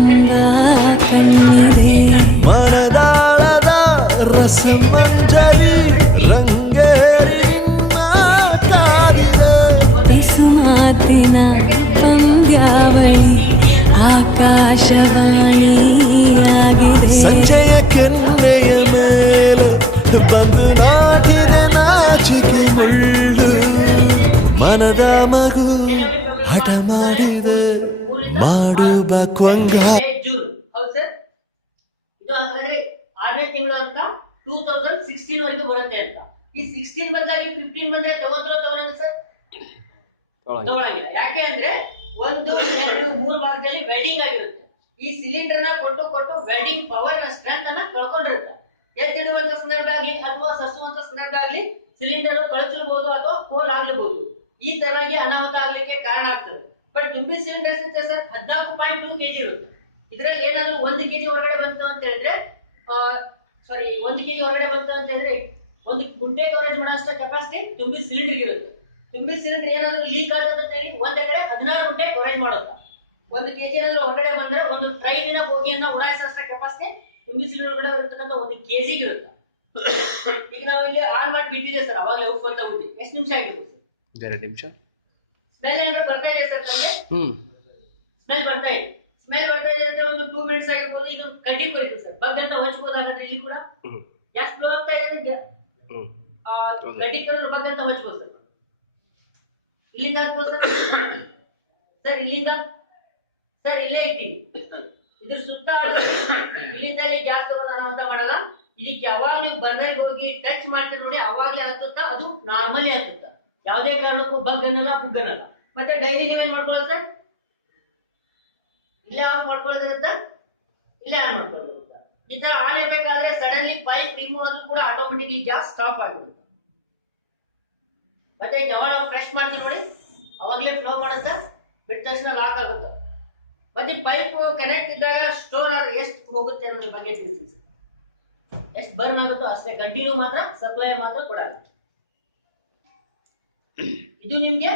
ತುಂಬ ಕಣ್ಣಿದೆ ಮನದಾಳದ ರಸಮಂಜರಿ ರಂಗೇರಿ ನಿನ್ನ ಕಾದಿದೆ ಬಿಸು ಮಾತಿನ ಪಂದ್ಯಾವಳಿ ಆಕಾಶವಾಣಿಯಾಗಿದೆ ಸಂಜೆಯ ಕೆನ್ನೆಯ ಮೇಲೆ ಬಂದು ನಾಟಿದೆ ನಾಚಿಕೆ ಮುಳ್ಳು ಮನದ ಮಗು ಹಠ ಮಾಡಿದೆ ಮಾಡುವ ಕೊಂಗ ಜೂನ್ ಹೌದು ಸರ್. ಇದು ಹಾಗಾದ್ರೆ 6ನೇ ತಿಂಗಳು ಅಂತ 2016 ವರೆಗೂ ಬರುತ್ತೆ ಅಂತ. ಈ 16 ಬದಲಾಗಿ 15 ಬಂದ್ರೆ ತಗೊಂಡ್ರೆ ಸರ್ ತಗೊಳಂಗಿಲ್ಲ. ಯಾಕೆ ಅಂದ್ರೆ 1 2 3 ಭಾಗದಲ್ಲಿ ವೆಲ್ಡಿಂಗ್ ಆಗಿರುತ್ತೆ. ಈ ಸಿಲಿಂಡರ್ ನ ಕೊಟ್ಟು ಕೊಟ್ಟು ವೆಲ್ಡಿಂಗ್ ಪವರ್ ಸ್ಟ್ರೆಂತ್ ಅನ್ನ ಕಳ್ಕೊಂಡಿರುತ್ತೆ. ಎತ್ತಿಡುವಂತ ಸಂದರ್ಭ ಆಗಲಿ ಅಥವಾ ಸಸುವಂತ ಸಂದರ್ಭ ಆಗಲಿ ಸಿಲಿಂಡರ್ ಕಳಚಿರಬಹುದು ಅಥವಾ ಹೋಲ್ ಆಗಬಹುದು. ಈ ತರವಾಗಿ ಅನಾಹುತ ಆಗ್ಲಿಕ್ಕೆ ಕಾರಣ ಆಗ್ತದೆ. ಬಟ್ ತುಂಬಿ ಸಿಲಿಂಡರ್ ಇರುತ್ತೆ ಸರ್ 14.2 kg ಇರುತ್ತೆ. ಇದರಲ್ಲಿ ಏನಾದ್ರು 1 kg ಹೊರಗಡೆ ಬಂತು ಅಂತ ಹೇಳಿದ್ರೆ ಸಾರಿ 1 kg ಹೊರಗಡೆ ಬಂತು ಅಂತ ಹೇಳಿದ್ರೆ ಒಂದು ಗುಂಟೆ ಕವರೇಜ್ ಮಾಡೋಷ್ಟು ಕೆಪಾಸಿಟಿ ತುಂಬಿ ಸಿಲಿಂಡರ್ ಇರುತ್ತೆ. ತುಂಬಿ ಸಿಲಿಂಡರ್ ಏನಾದ್ರು ಲೀಕ್ ಆಗುತ್ತೆ ಅಂತ ಹೇಳಿ ಒಂದ್ ಕಡೆ 16 ಗುಂಟೆ ಕವರೇಜ್ ಮಾಡುತ್ತೆ. 1 kg ಏನಾದ್ರು ಹೊರಗಡೆ ಬಂದ್ರೆ ಒಂದು ಟ್ರೈನಿನ ಬೋಗಿಯನ್ನ ಉಡಾಯಿಸೋ ಕೆಪಾಸಿಟಿ ತುಂಬಿ ಸಿಲಿಂಡರ್ ಹೊರಗಡೆ ಇರತಕ್ಕಂತ 1 kg ಇರುತ್ತೆ. ಈಗ ನಾವು ಇಲ್ಲಿ ಆನ್ ಮಾಡಿ ಬಿಟ್ಟಿದೆ ಸರ್ ಅವಾಗಲೇ ಉಪ್ಪು ಅಂತ ಉದ್ದಿ ಎಷ್ಟು ನಿಮಿಷ ಆಗಿರ್ಬೋದು ಸರ್? 2 ನಿಮಿಷ. ಸ್ಮೆಲ್ ಏನಾದ್ರು ಬರ್ತಾ ಇದೆ ಸರ್ ತಮಗೆ? ಸ್ಮೆಲ್ ಬರ್ತಾ ಇದೆ. ಸ್ಮೆಲ್ ಬರ್ತಾ ಇದೆ ಅಂದ್ರೆ ಒಂದು 2 ಮಿನಿಟ್ಸ್ ಆಗಿರ್ಬೋದು. ಈಗ ಕಡ್ಡಿ ಕೊಯ್ತು ಸರ್ ಬಗ್ಗೆ ಅಂತ ಹೊಚ್ಬೋದಾಗತ್ತೆ. ಇಲ್ಲಿ ಕೂಡ ಗ್ಯಾಸ್ ಫ್ಲೋ ಆಗ್ತಾ ಇದೆ ಅಂದ್ರೆ ಕಡ್ಡಿ ಕಡಿದ್ರೆ ಬಗ್ಗೆ ಅಂತ ಹೊಚ್ಬೋದು ಸರ್. ಇಲ್ಲಿಂದ ಹಾಕ್ಬೋದು ಸರ್. ಸರ್ ಇಲ್ಲಿಂದ ಸರ್ ಇಲ್ಲೇ ಇಟ್ಟಿನಿ ಇದ್ರ ಸುತ್ತ ಇಲ್ಲಿಂದ ಇಲ್ಲಿ ಗ್ಯಾಸ್ ತಗೊಂಡು ಅನಾಹುತ ಮಾಡಲ್ಲ. ಇದಕ್ಕೆ ಯಾವಾಗ ನೀವು ಬರ್ನರ್ಗೆ ಹೋಗಿ ಟಚ್ ಮಾಡ್ತೀರಿ ನೋಡಿ ಅವಾಗಲೇ ಹತ್ತುತ್ತಾ ಅದು ನಾರ್ಮಲಿ ಹತ್ತುತ್ತಾ. ಯಾವುದೇ ಕಾರಣಕ್ಕೂ ಬಗ್ ಅನ್ನಲ್ಲ ಹುಗ್ಗನಲ್ಲ. ಮತ್ತೆ ಡೈಲಿ ನೀವೇನ್ ಮಾಡ್ಕೊಳ್ಳೋದು ಸರ್? ಇಲ್ಲೇ ಆಫ್ ಮಾಡ್ಕೊಳ್ಳೋದ್ರಿಂದ ಇಲ್ಲೇ ಆನ್ ಮಾಡ್ಕೊಳ್ಳೋದ್ರಿಂದ ಈ ತರ ಆನ್ ಇರ್ಬೇಕಾದ್ರೆ ಸಡನ್ಲಿ ಪೈಪ್ ರಿಮೂವ್ ಆದ್ರೂ ಕೂಡ ಆಟೋಮೆಟಿಕ್ಲಿ ಗ್ಯಾಸ್ ಸ್ಟಾಪ್ ಆಗಿರುತ್ತೆ. ಮತ್ತೆ ಯಾವಾಗ ನಾವು ಫ್ರೆಶ್ ಮಾಡ್ತೀವಿ ನೋಡಿ ಅವಾಗಲೇ ಫ್ಲೋ ಮಾಡುತ್ತೆ. ಬಿಟ್ಟ ತಕ್ಷಣ ಲಾಕ್ ಆಗುತ್ತೆ. ಮತ್ತೆ ಪೈಪ್ ಕನೆಕ್ಟ್ ಇದ್ದಾಗ ಸ್ಟೋರ್ ಆದ್ರೆ ಎಷ್ಟು ಹೋಗುತ್ತೆ ಅನ್ನೋದ್ರ ಬಗ್ಗೆ ತಿಳಿಸಿ ಸರ್. ಎಷ್ಟು ಬರ್ನ್ ಆಗುತ್ತೋ ಅಷ್ಟೇ ಕಂಟಿನ್ಯೂ ಮಾತ್ರ ಸಪ್ಲೈ ಮಾತ್ರ ಕೊಡಲ್ಲ. ಇದು ನಿಮ್ಗೆ